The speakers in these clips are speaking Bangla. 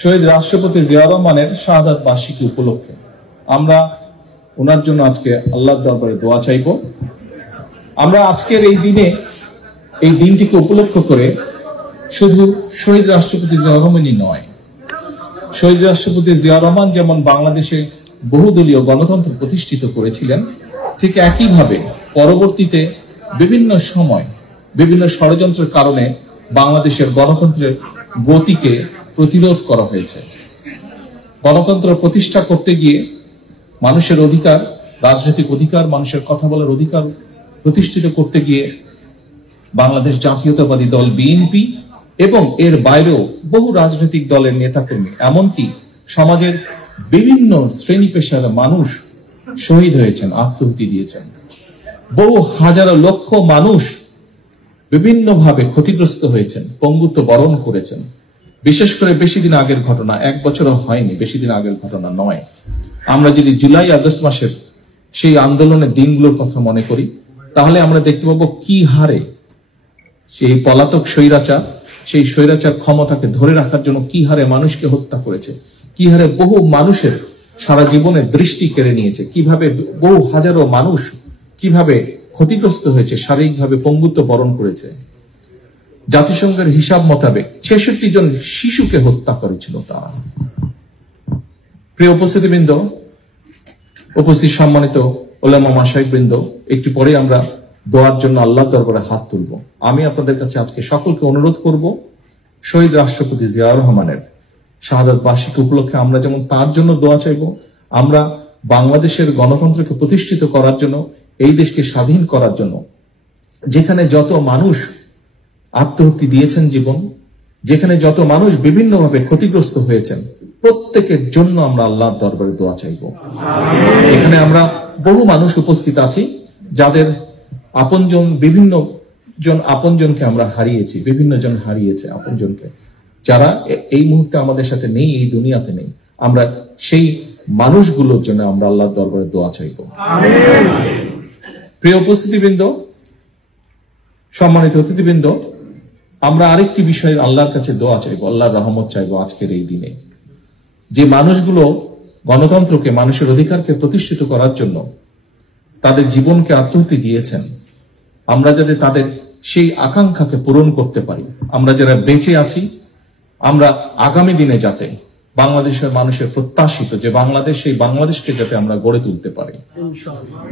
শহীদ রাষ্ট্রপতি জিয়া রহমানের শাহাদাত বার্ষিকী উপলক্ষে আমরা ওনার জন্য আজকে আল্লাহর দরবারে দোয়া চাইব। আমরা আজকের এই দিনে এই দিনটিকে উপলক্ষ করে শুধু শহীদ রাষ্ট্রপতি জিয়া রহমানই নয়, শহীদ রাষ্ট্রপতি জিয়া রহমান যেমন বাংলাদেশে বহুদলীয় গণতন্ত্র প্রতিষ্ঠিত করেছিলেন, ঠিক একইভাবে পরবর্তীতে বিভিন্ন সময় বিভিন্ন ষড়যন্ত্রের কারণে বাংলাদেশের গণতন্ত্রের গতিকে প্রতিরোধ করা হয়েছে। গণতন্ত্র প্রতিষ্ঠা করতে গিয়ে মানুষের অধিকার, রাজনৈতিক অধিকার, মানুষের কথা বলার অধিকার প্রতিষ্ঠিত করতে গিয়ে বাংলাদেশ জাতীয়তাবাদী দল বিএনপি এবং এর বাইরেও বহু রাজনৈতিক দলের নেতাকর্মী, এমনকি সমাজের বিভিন্ন শ্রেণী পেশার মানুষ শহীদ হয়েছেন, আত্মাহুতি দিয়েছেন। বহু হাজারো লক্ষ মানুষ বিভিন্নভাবে ক্ষতিগ্রস্ত হয়েছেন, পঙ্গুত্ব বরণ করেছেন। বিশেষ করে বেশি দিন আগের ঘটনা, এক বছরও হয়নি, বেশি দিন আগের ঘটনা নয়। আমরা যদি জুলাই আগস্ট মাসের সেই আন্দোলনের দিনগুলোর কথা মনে করি, তাহলে আমরা দেখতে পাবো কি হারে সেই পলাতক স্বৈরাচার, সেই স্বৈরাচার ক্ষমতাকে ধরে রাখার জন্য কি হারে মানুষকে হত্যা করেছে, কি হারে বহু মানুষের সারা জীবনের দৃষ্টি কেড়ে নিয়েছে, কিভাবে বহু হাজারো মানুষ কিভাবে ক্ষতিগ্রস্ত হয়েছে, শারীরিকভাবে পঙ্গুত্ব বরণ করেছে। জাতিসংঘের হিসাব মোতাবেক 66 জন শিশুকে হত্যা করেছিল তারা। প্রিয় উপস্থিতিবৃন্দ, উপস্থিত সম্মানিত ওলামা মাশায়েখবৃন্দ, একটু পরে আমরা দোয়ার জন্য আল্লাহর দরবারে হাত তুলব। আমি আপনাদের কাছে আজকে সকলকে অনুরোধ করব, শহীদ রাষ্ট্রপতি জিয়া রহমানের শাহাদাত বার্ষিকী উপলক্ষে আমরা যেমন তার জন্য দোয়া চাইব, আমরা বাংলাদেশের গণতন্ত্রকে প্রতিষ্ঠিত করার জন্য, এই দেশকে স্বাধীন করার জন্য যেখানে যত মানুষ আত্মহত্যা দিয়েছেন জীবন, যেখানে যত মানুষ বিভিন্নভাবে ক্ষতিগ্রস্ত হয়েছেন, প্রত্যেকের জন্য আমরা আল্লাহর দরবারে দোয়া চাইব। এখানে আমরা বহু মানুষ উপস্থিত আছি যাদের আপনজন, বিভিন্ন জন আপনজনকে আমরা হারিয়েছি, বিভিন্ন জন হারিয়েছে আপনজনকে, যারা এই মুহূর্তে আমাদের সাথে নেই, এই দুনিয়াতে নেই। আমরা সেই মানুষগুলোর জন্য আমরা আল্লাহর দরবারে দোয়া চাইব। প্রিয় উপস্থিতিবৃন্দ, সম্মানিত অতিথিবৃন্দ, আমরা আরেকটি বিষয়ে আল্লাহর কাছে দোয়া চাইবো, আল্লাহর রহমত চাইবো আজকের এই দিনে। যে মানুষগুলো গণতন্ত্রকে, মানুষের অধিকারকে প্রতিষ্ঠিত করার জন্য তাদের জীবনকে আত্মাহুতি দিয়েছেন, আমরা যাতে তাদের সেই আকাঙ্ক্ষাকে পূরণ করতে পারি, আমরা যারা বেঁচে আছি, আমরা আগামী দিনে যাতে বাংলাদেশের মানুষের প্রত্যাশিত যে বাংলাদেশ, সেই বাংলাদেশকে যাতে আমরা গড়ে তুলতে পারি।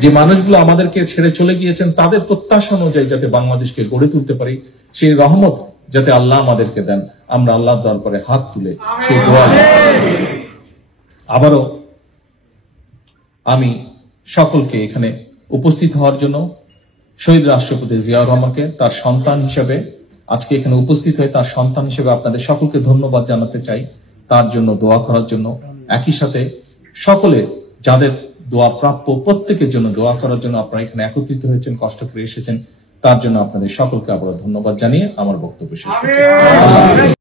যে মানুষগুলো আমাদেরকে ছেড়ে চলে গিয়েছেন, তাদের প্রত্যাশা অনুযায়ী যাতে বাংলাদেশকে গড়ে তুলতে পারি, সেই রহমত যাতে আল্লাহ আমাদেরকে দেন, আমরা আল্লাহর দরবারে হাত তুলে সেই দোয়া। আবারও আমি সকলকে এখানে উপস্থিত হওয়ার জন্য, শহীদ রাষ্ট্রপতি জিয়া রহমানকে তার সন্তান হিসেবে আজকে এখানে উপস্থিত হয়ে তার সন্তান হিসেবে আপনাদের সকলকে ধন্যবাদ জানাতে চাই, তার জন্য দোয়া করার জন্য। একই সাথে সকলে যাদের দোয়া প্রাপ্য, প্রত্যেকের জন্য দোয়া করার জন্য আপনারা এখানে একত্রিত হয়েছেন, কষ্ট করে এসেছেন, তার জন্য আপনাদের সকলকে আবারও ধন্যবাদ জানিয়ে আমার বক্তব্য শেষ করছি।